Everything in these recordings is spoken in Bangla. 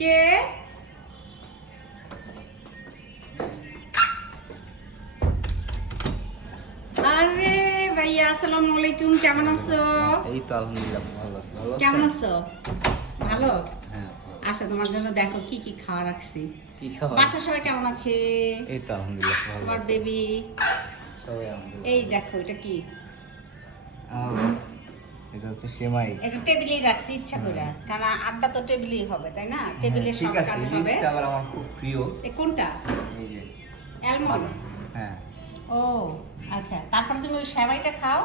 কে? আরে ভাইয়া, আসসালামু আলাইকুম, কেমন আছো? এই তো আলহামদুলিল্লাহ ভালো আছি। ভালো কেমন আছেন? আছো? ভালো। হ্যাঁ। আচ্ছা, তোমার জন্য দেখো কি কি খাওয়া রাখছি। কি খাবার? বাসার সবাই কেমন আছে? এই তো আলহামদুলিল্লাহ ভালো তোমার আছি। বেবি? সবাই আলহামদুলিল্লাহ। এই দেখো, এটা কি? এটা হচ্ছে সেমাই। এটা টেবিলেই রাখছি ইচ্ছা করে, কারণ আড্ডা তো টেবিলেই হবে, তাই না? টেবিলে ঠিক সব আছে, কাজ এই হবে। জিনিসটা আবার আমার খুব প্রিয়। এ কোনটা? এই যে অ্যালমন্ড? হ্যাঁ। ও আচ্ছা, তারপরে তুমি ওই সেমাইটা খাও,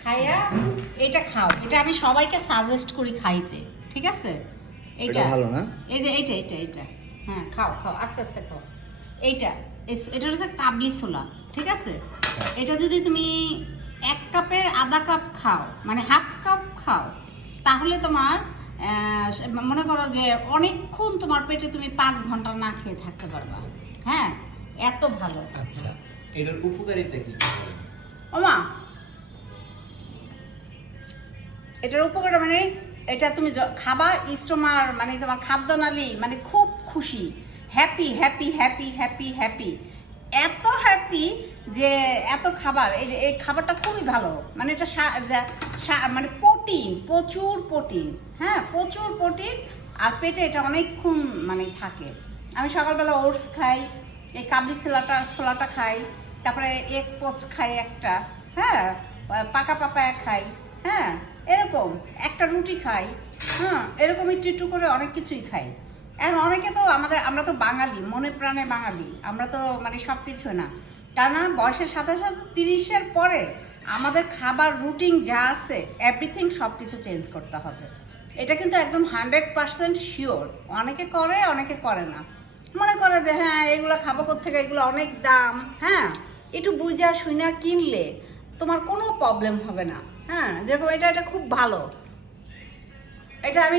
খাইয়া এটা খাও। এটা আমি সবাইকে সাজেস্ট করি খাইতে, ঠিক আছে? এটা ভালো না? এই যে এইটা হ্যাঁ, খাও খাও, আস্তে আস্তে খাও। এইটা এটা হচ্ছে কাবলি ছোলা, ঠিক আছে? এটা যদি তুমি 1 কাপের আধা কাপ খাও, মানে হাফ কাপ খাও, তাহলে তোমার মনে করো যে অনেকক্ষণ তোমার পেটে তুমি 5 ঘন্টা না খেয়ে থাকতে পারবা। হ্যাঁ, এত ভালো। আচ্ছা, এটার উপকারিতা কি? ওমা, এটার উপকার মানে এটা তুমি খাবা, স্টোমার মানে তোমার খাদ্যনালী মানে খুব খুশি, happy happy happy happy happy, এত হ্যাপি যে এত খাবার। এই খাবারটা খুবই ভালো, মানে এটা মানে প্রোটিন, প্রচুর প্রোটিন। হ্যাঁ, প্রচুর প্রোটিন, আর পেটে এটা অনেকক্ষণ মানে থাকে। আমি সকালবেলা ওটস খাই, এই কাবলি ছোলাটা খাই, তারপরে এক পোচ খাই একটা, হ্যাঁ, পাকা পাপায়া খাই, হ্যাঁ, এরকম একটা রুটি খাই, হ্যাঁ, এরকম একটু করে অনেক কিছুই খাই। এখন অনেকে তো আমরা তো বাঙালি, মনে প্রাণে বাঙালি, আমরা তো মানে সব কিছু না, কেননা বয়সের সাথে সাথে 30-এর পরে আমাদের খাবার রুটিন যা আছে এভরিথিং সব কিছু চেঞ্জ করতে হবে। এটা কিন্তু একদম 100% শিওর। অনেকে করে, অনেকে করে না, মনে করে যে হ্যাঁ এগুলো খাবো কোত্থেকে, এগুলো অনেক দাম। হ্যাঁ, একটু বুঝা শুনা কিনলে তোমার কোনো প্রবলেম হবে না। হ্যাঁ, যেরকম এটা খুব ভালো। এটা আমি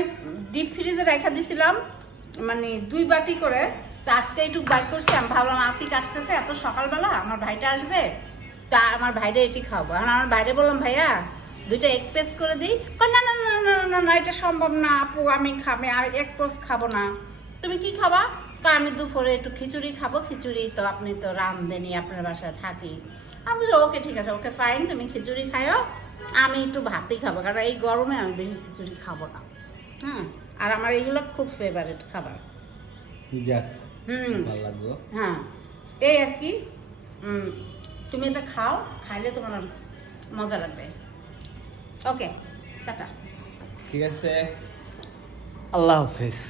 ডিপ ফ্রিজে রেখে দিয়েছিলাম, মানে 2 বাটি করে। তো আজকে একটু বাইর করছি, আমি ভাবলাম আতিক আসতেছে এত সকালবেলা, আমার ভাইটা আসবে, তা আমার ভাইরে এটি খাবো। আর আমার ভাইরে বললাম, ভাইয়া 2টা এগ পেস করে দিই। না না না না না না, এটা সম্ভব না আপু, আমি আর এগ পোস খাবো না। তুমি কি খাবা? তো আমি দুপুরে একটু খিচুড়ি খাবো। খিচুড়ি তো আপনি তো রাঁধবেনই, আপনার বাসায় থাকি। আমি বলি ওকে ঠিক আছে, ওকে ফাইন, তুমি খিচুড়ি খাইও, আমি একটু ভাতই খাবো, কারণ এই গরমে আমি বেশি খিচুড়ি খাবো না। হুম, আর আমার এইগুলো খুব ফেভারিট খাবার। যাক, হুম, ভালো লাগলো। হ্যাঁ, এই আর কি। তুমি এটা খাও, খাইলে তোমার মজা লাগবে। ওকে, টাটা। ঠিক আছে, আল্লাহ হাফেজ।